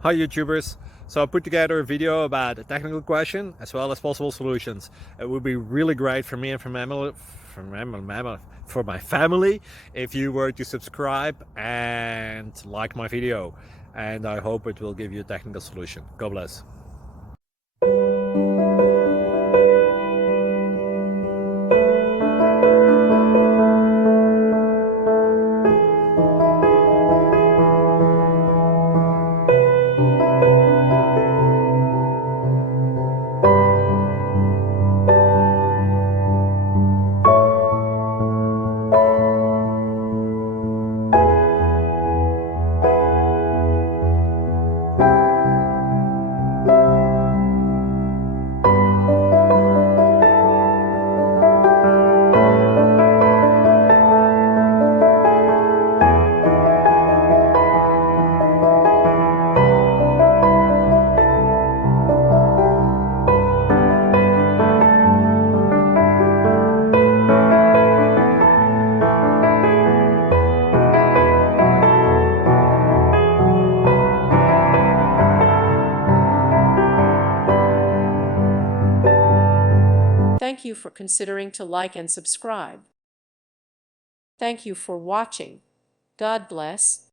Hi YouTubers! So I put together a video about a technical question as well as possible solutions. It would be really great for me and for my family if you were to subscribe and like my video, and I hope it will give you a technical solution. God bless. Thank you for considering to like and subscribe. Thank you for watching. God bless.